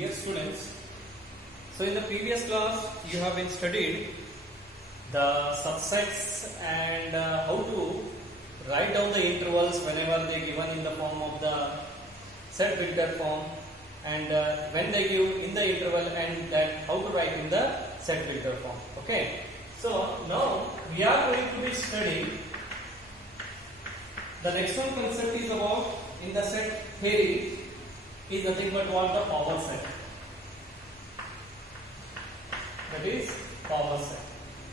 Dear students, so in the previous class you have been studied the subsets and how to write down the intervals whenever they given in the form of the set builder form, and when they give in the interval, and that how to write in the set builder form. Okay, so now we are going to be studying the next one. Concept is about in the set theory is nothing but what the power set. That is power set.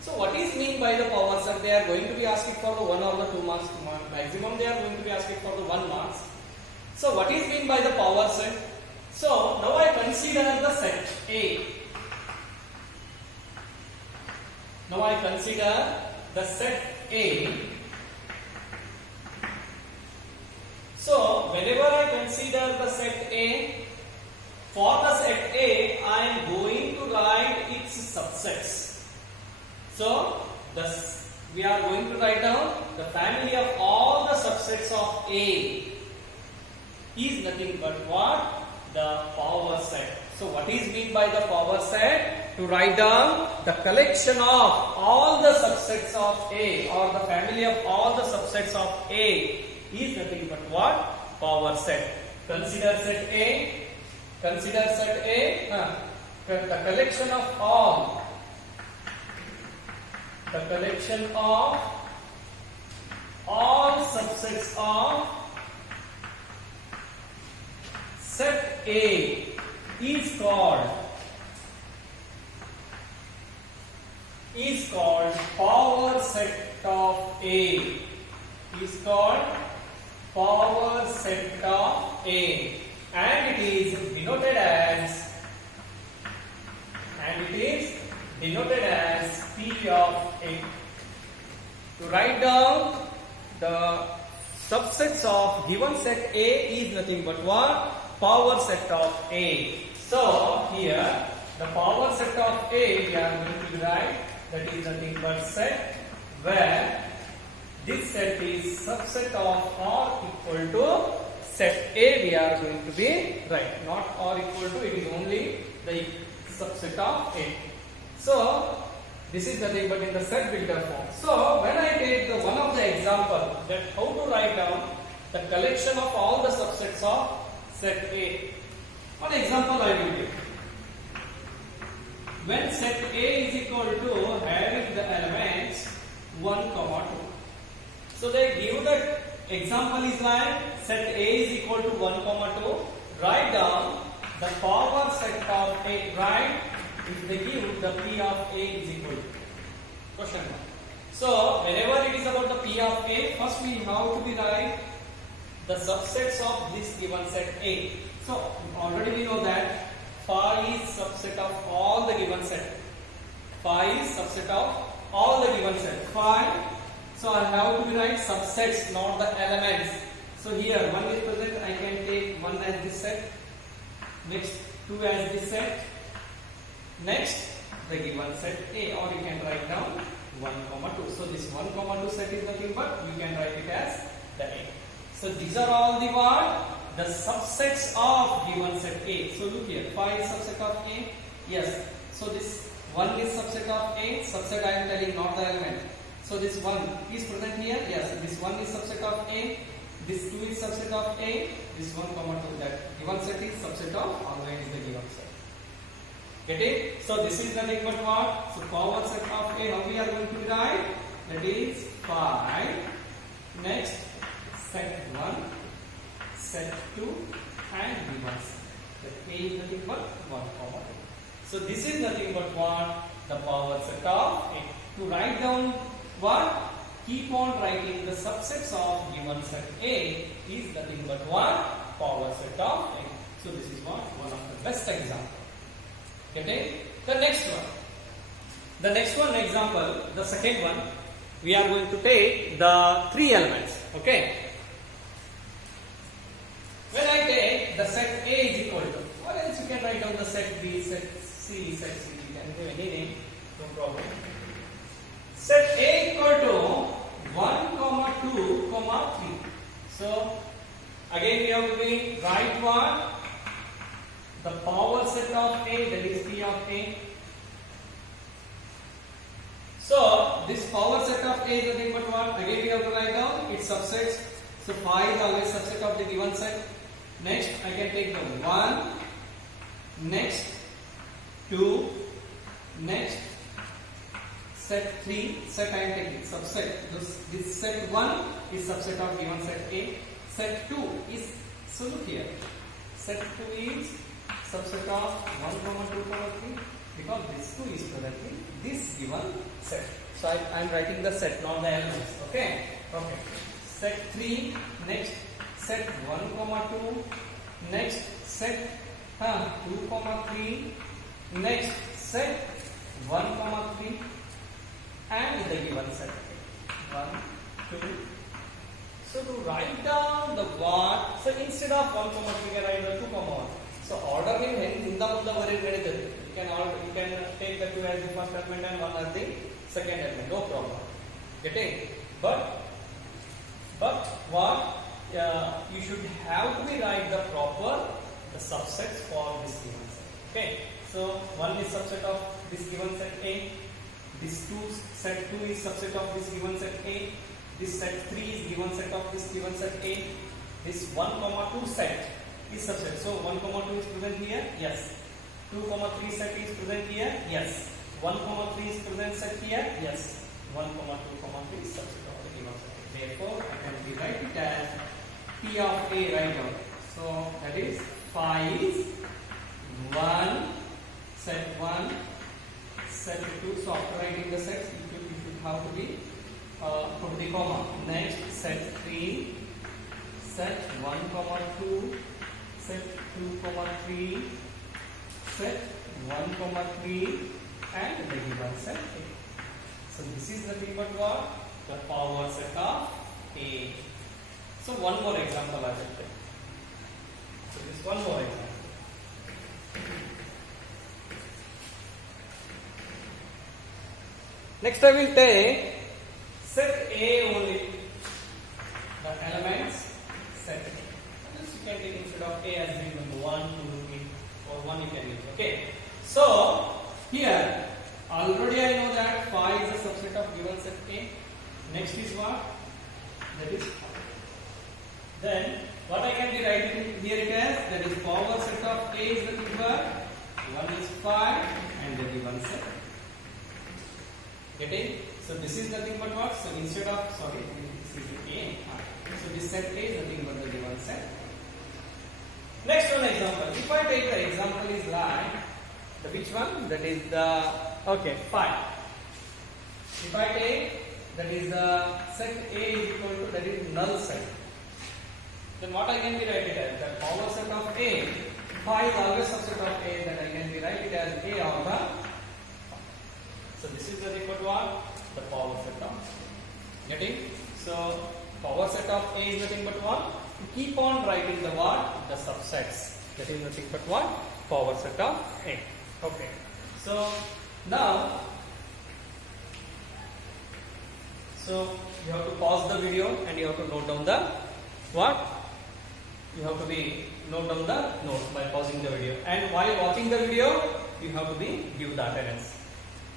So what is mean by the power set? They are going to be asking for the 1 or the 2 marks. Maximum they are going to be asking for the 1 marks. So what is mean by the power set? So now I consider the set A. Now I consider the set A. So whenever I consider the set A, for the set A, I am going to write its subsets. So we are going to write down the family of all the subsets of A is nothing but what? The power set. So what is meant by the power set? To write down the collection of all the subsets of A, or the family of all the subsets of A is nothing but what? Power set. Consider set A. Consider set A. The collection of all. The collection of all subsets of set A is called power set of A. Is called power set of A, and it is denoted as P of A. To write down the subsets of given set A is nothing but what? Power set of A. So here the power set of A we are going to write, that is nothing but set where this set is subset of or equal to set A. We are going to be right, not or equal to, it is only the subset of A. So this is nothing but in the set builder form. So when I take the one of the example that how to write down the collection of all the subsets of set A. One example I will take. When set A is equal to having the elements 1, 2. So they give the example is like set A is equal to 1, 2. Write down the power set of A. Right? If they give the P of A is equal to question mark. So whenever it is about the P of A, first we have to be write the subsets of this given set A. So already we know that phi is subset of all the given set. Phi is subset of all the given set. Phi. So I have to be write subsets, not the elements. So here 1 is present, I can take 1 as this set. Next 2 as this set. Next the given set A, or you can write down 1, 2. So this 1, 2 set is nothing but you can write it as the A. So these are all the what? The subsets of given set A. So look here, phi is subset of A. Yes. So this 1 is subset of A. Subset I am telling, not the element. So this 1 is present here. Yes. This 1 is subset of A. This 2 is subset of A. This 1, 2. That given set is subset of always the given set. Get it? So this is nothing but what? So power set of A. How we are going to write? That is phi. Next set 1, set 2, and given set. That A is nothing but 1, 2. So this is nothing but what? The power set of A. To write down what? Keep on writing the subsets of given set A is nothing but what? Power set of A. So this is what? One of the best examples. Okay? The next one. The next one example, the second one, we are going to take the 3 elements. Okay? When I take the set A is equal to, what else you can write down the set B, set C, set C, you can give any name, no problem. Set A equal to 1, 2, 3. So again we have to be write what? the power set of A, that is P of A. So this power set of A is nothing but what? Again we have to write down its subsets. So phi is always subset of the given set. Next I can take the 1, next 2, next set 3, set I am taking subset. This set 1 is subset of given set A. Set 2 is, so look here, set 2 is subset of 1, 2, 3, because this 2 is present in this given set. So I am writing the set, not the elements. Okay. Okay. Set 3, next set 1, 2, next set 2, 3, next set 1, 3, and the given set 1, 2. So to write down the what, so instead of 1, 3, we can write the 2, 1. So order in the you can take the 2 as the first element and 1 as the second element, no problem. Getting? But what you should have to be write the proper the subsets for this given set. Okay. So 1 is subset of this given set A. This set 2 is subset of this given set A. This set 3 is given set of this given set A. This 1, 2 set is subset. So 1, 2 is present here. Yes. 2, 3 set is present here. Yes. 1, 3 is present set here. Yes. 1, 2, 3 is subset of the given set. Therefore, I can rewrite it as P of A right now. So that is phi is 1 set 1 set 2. So after writing the sets, you should have to be put the comma. Next set 3 set 1, 2 set 2, 3 set 1, 3 and the given set A. So this is nothing but what? The power set of A. So one more example I will take. So this one more example. Next I will take set A only. The elements set A. This you can take instead of A as number 1, 2, 3 or 1 you can use. Okay. So here already I know that phi is a subset of given set A. Next is what? That is phi. Then what I can be writing here it as, that is power set of A is the number 1 is phi and the given set. Getting? So this is nothing but what? So instead of, sorry, this is A. So this set A is nothing but the given set. Next one example. If I take the example is like the which one? That is the phi. If I take that is the set A is equal to, that is null set. Then what I can be write it as? The power set of A. Phi is always subset of A. That I can be write it as A of the phi. So this is the equal to what? The power set of A. Getting? So power set of A is nothing but what? To keep on writing the what? The subsets. That is nothing but what? Power set of A. Okay. So now, so you have to pause the video and you have to note down the what? You have to be note down the notes by pausing the video. And while watching the video, you have to be give the attendance.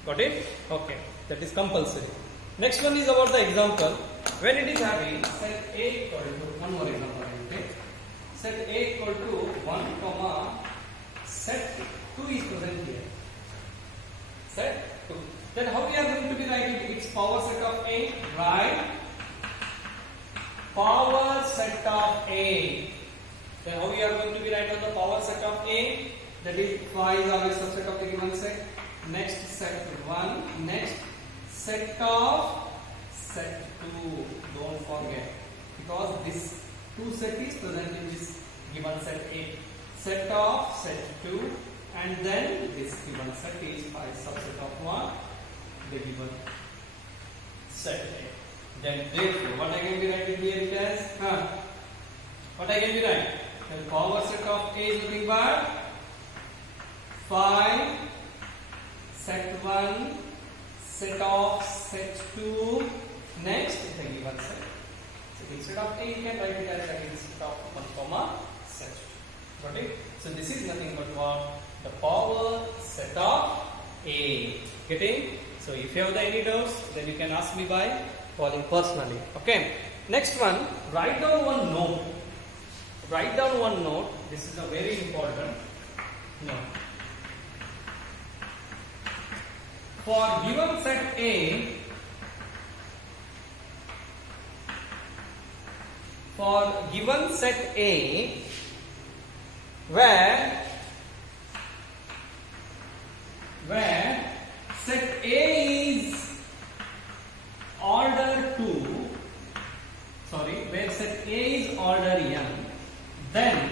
Got it? Okay. That is compulsory. Next one is about the example. When it is having set A equal to, one more example I will take. Set A equal to 1, set 2 is present here. Set 2. Then how we are going to be writing its power set of A? Right? Power set of A. Then how we are going to be writing the power set of A? That is phi is always subset of the given set. Next set 1. Next set of set 2. Don't forget. Because this 2 set is present in this given set A. Set of set 2. And then this given set is phi subset of what? The given set A. Then therefore, what I can be writing here it as? What I can be writing? The power set of A is nothing but phi set 1 set of set 2 next the given set. So instead of A you can write it as instead of 1, set. Got it? So this this is nothing but what? The power set of A. Getting? So if you have any doubts, then you can ask me by calling personally. Okay. Next one, write down one note. Write down one note. This is a very important note. For given set A, for given set A, where set A is order 2, sorry, where set A is order n, then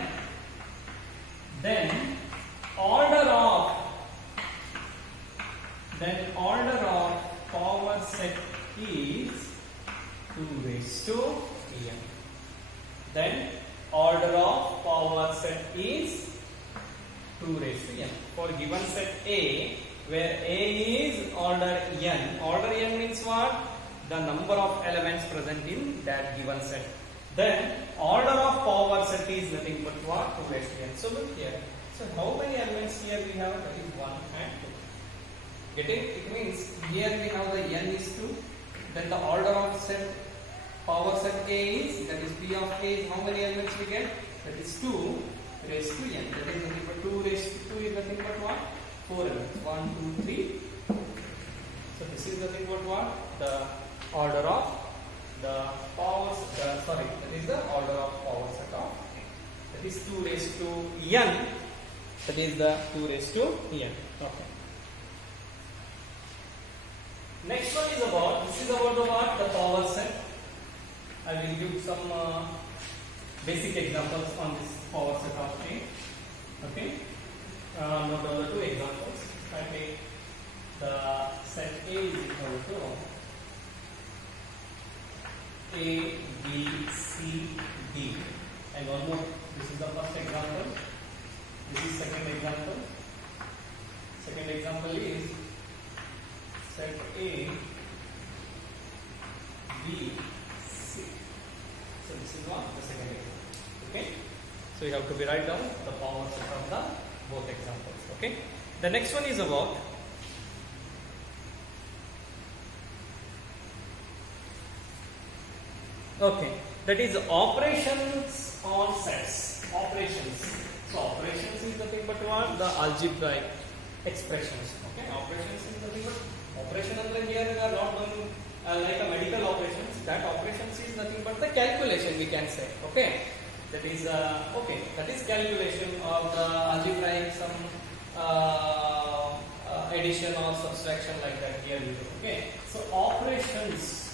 order of power set is 2 raised to n. Then order of power set is 2 raised to n. For given set A, where A is order n. Order n means what? The number of elements present in that given set. Then order of power set is nothing but what? 2 raised to n. So look here. So how many elements here we have? That is 1 and 2. Getting? It means here we have the n is 2. Then the order of set power set A is, that is P of A is how many elements we get? That is 2 raised to n. That is nothing but 2 raised to 2 is nothing but what? 4 elements. 1, 2, 3. So this is nothing but what? The order of the power, that is the order of power set of A. That is 2 raised to n. That is the 2 raised to n. Okay. Next one is about, this is about the what? The power set. I will give some basic examples on this power set of A. Okay. Note down the 2 examples. I take the set A is equal to A, B, C, D. And one more. This is the first example. This is second example. Second example is set A, B, C. So this is one, the second example. Okay. So you have to be write down the power set of the both examples. Okay. The next one is about that is operations on sets. Operations. So operations is nothing but what? The algebraic expressions. Okay. Operations is nothing but operation under here we are not doing like a medical operations. That operations is nothing but the calculation we can say. Okay. That is that is calculation of the algebraic some addition or subtraction like that here we do. Okay. So operations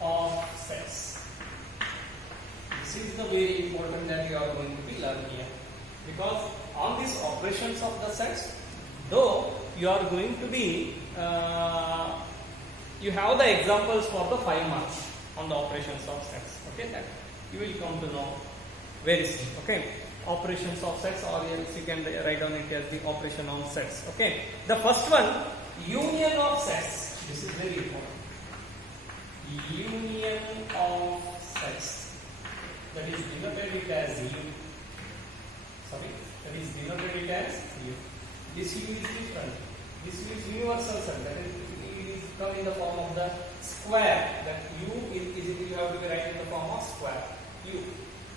of sets. This is the very important that you are going to be learning here, because on these operations of the sets, though you are going to be you have the examples for the 5 marks on the operations of sets. Okay, that you will come to know very soon. Okay, operations of sets, or else you can write down it as the operation on sets. Okay, the first one, union of sets. This is very important. Union of sets, that is denoted as U. Sorry, that is denoted as U. This U is different. This U is universal set. That is, it is come in the form of the square. That U is you have to be write in the form of square. U,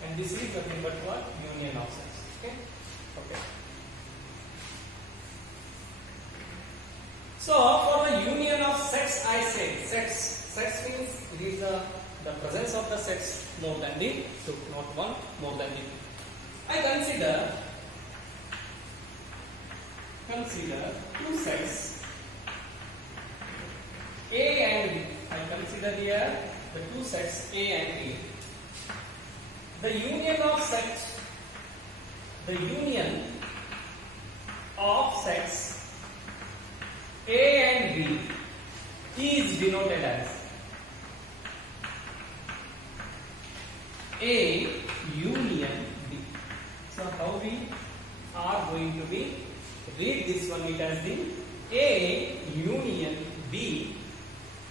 and this is nothing but what? Union of sets. Okay. Okay. So for the union of sets, I say sets. Sets means it is the presence of the sets more than the two, not one, more than the two. I consider two sets A and B. I consider here the two sets A and B. The union of sets A and B is denoted as A union B. So how we are going to be read this one? It as the A union B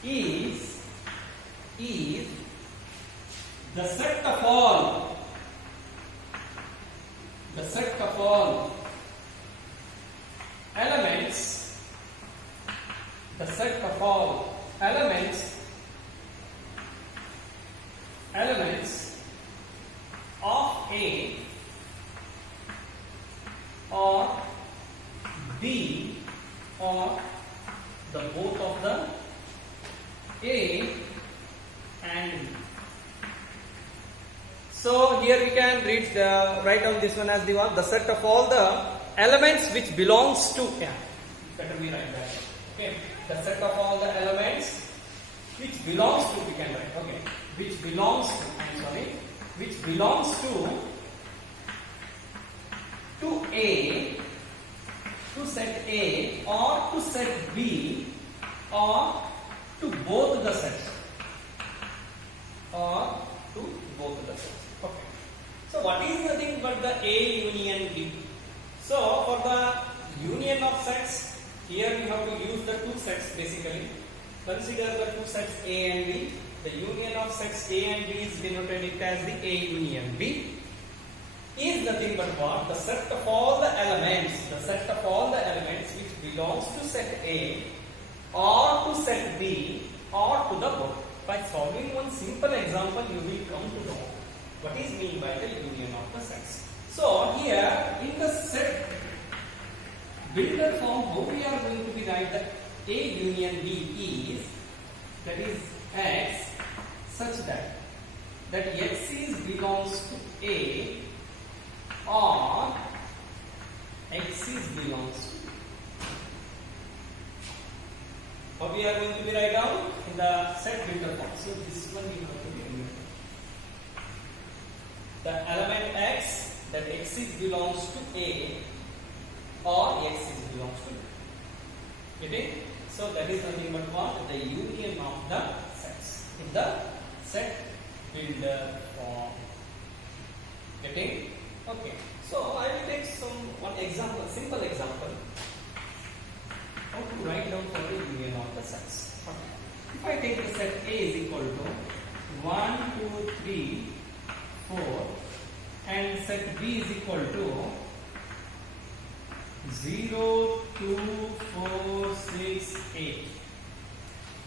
is the set of all the set of all elements, the set of all elements of A or B or the both of the A and B. So here we can write down this one as the set of all the elements which belongs to, better we write that. Okay, the set of all the elements which belongs to, we can write, okay, which belongs to, which belongs to A, to set A or to set B or to both the sets, or to both the sets. Okay. So what is nothing but the A union B? So for the union of sets, here we have to use the two sets basically. Consider the two sets A and B. The union of sets A and B is denoted as the A union B. Is nothing but what? The set of all the elements, which belongs to set A or to set B or to the both. By solving one simple example, you will come to know what is meant by the union of the sets. So here in the set builder form, how we are going to be write that A union B is, that is X, such that X is belongs to A or X is belongs to. How we are going to be write down in the set builder form. So this one we have to be remembered. The element X, that X is belongs to A or X is belongs to B. Okay? So that is nothing but what? The union of the sets in the set builder form. Getting? Okay. So I will take one example, simple example. How to write down for the union of the sets. Okay. If I take the set A is equal to 1, 2, 3, 4 and set B is equal to 0, 2, 4, 6, 8.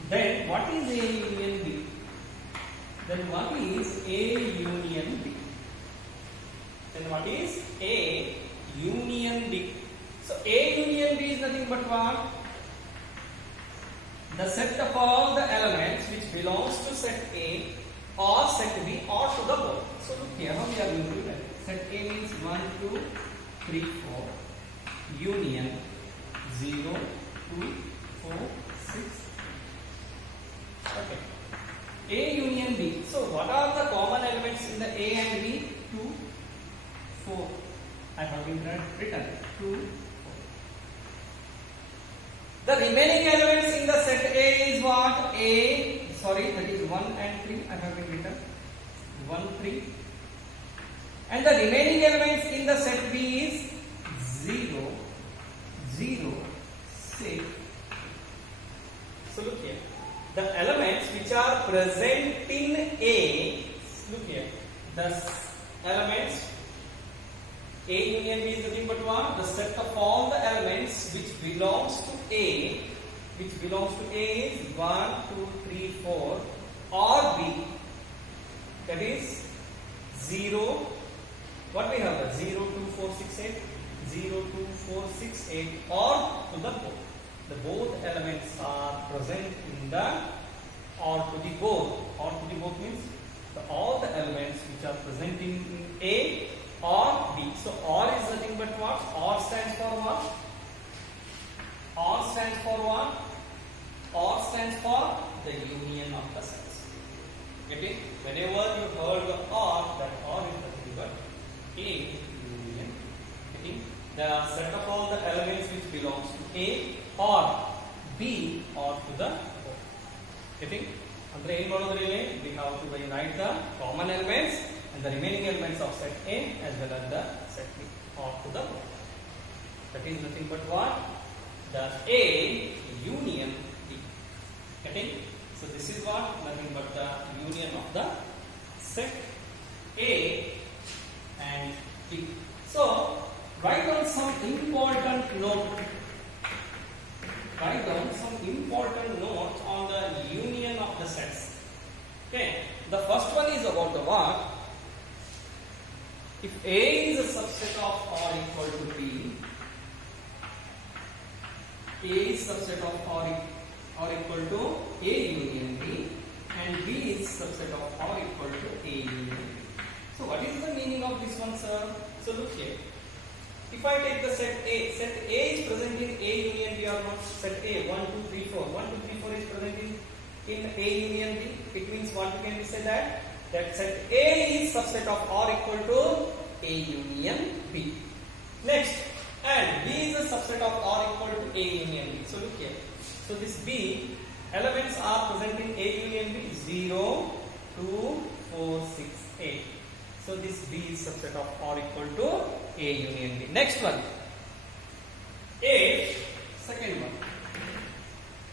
Then what is A union B? Then what is A union B? Then what is A union B? So A union B is nothing but what? The set of all the elements which belongs to set A or set B or to the both. So look here how we are going to do that. Set A means 1, 2, 3, 4. Union 0, 2, 4, 6. Okay. A union B. So what are the common elements in the A and B? 2, 4. I have been written 2, 4. The remaining elements in the set A is what? That is 1 and 3. I have been written 1, 3. And the remaining elements in the set B is 0, 0, 6. So look here. The elements which are present in A, look here. The elements A union B is nothing but what? The set of all the elements which belongs to A, is 1, 2, 3, 4 or B. That is 0. What we have? 0, 2, 4, 6, 8. 0, 2, 4, 6, 8 or to the both. The both elements are present in the or to the both. Or to the both means all the elements which are present in A or B. So or is nothing but what? Or stands for what? Or stands for what? Or stands for the union of the sets. Okay? Whenever you heard the or, that or is nothing but A union. Okay? The set of all the elements which belongs to A or B or to the both. Okay? Andre ಏನು ಮಾಡೋದ್ರಿ ಇಲ್ಲಿ? We have to write the common elements and the remaining elements of set A as well as the set B or to the both. That is nothing but what? The A union B. Okay? So this is what? Nothing but the union of the set A and B. So some important note. Write down some important note on the union of the sets. Okay. The first one is about the what? If A is a subset of R equal to B, A is subset of R equal to A union B, and B is subset of R equal to A union B. So what is the meaning of this one, sir? So look here. If I take the set A is present in A union B or not? Set A 1, 2, 3, 4. 1, 2, 3, 4 is present in A union B. It means what we can say that set A is subset of R equal to A union B. Next, and B is a subset of R equal to A union B. So look here. So this B elements are present in A union B 0, 2, 4, 6, 8. So this B is subset of R equal to A union B. Next one. Second one.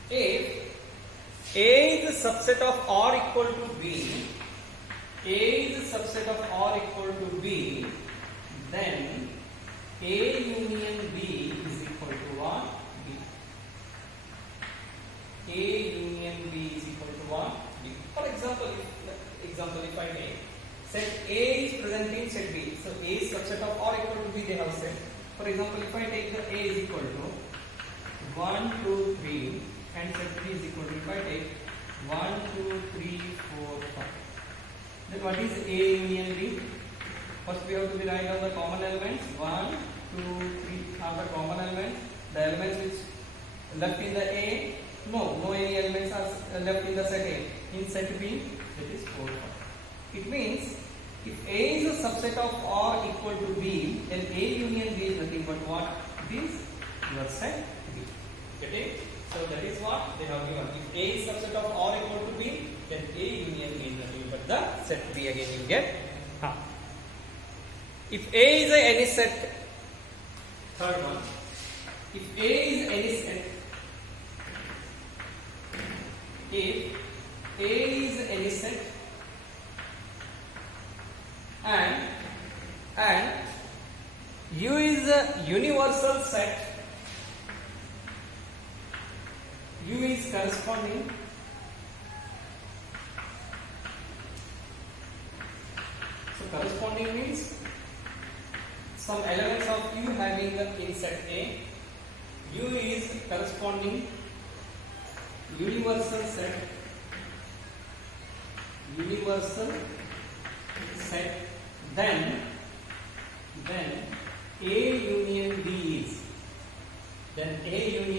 If A is a subset of R equal to B, A is a subset of R equal to B, then A union B is equal to what? B. A union B is equal to what? B. For example, if I take set A is present in set B, so A is subset of R equal to B, they have said. For example, if I take the A is equal to 1, 2, 3 and set B is equal to, if I take 1, 2, 3, 4, 5. Then what is A union B? First we have to be write down the common elements. 1, 2, 3 are the common elements. The elements which left in the A, no any elements are left in the set A. In set B, that is 4, 5. It means if A is a subset of R equal to B, then A union B is nothing but what? It is your set B. Get it? So that is what they have given. If A is subset of R equal to B, then A union B is nothing but the set B. Again you get. If A is any set, third one. If A is any set, if A is any set and U is a universal set, U is corresponding corresponding means some elements of U having in set A, U is corresponding universal set, then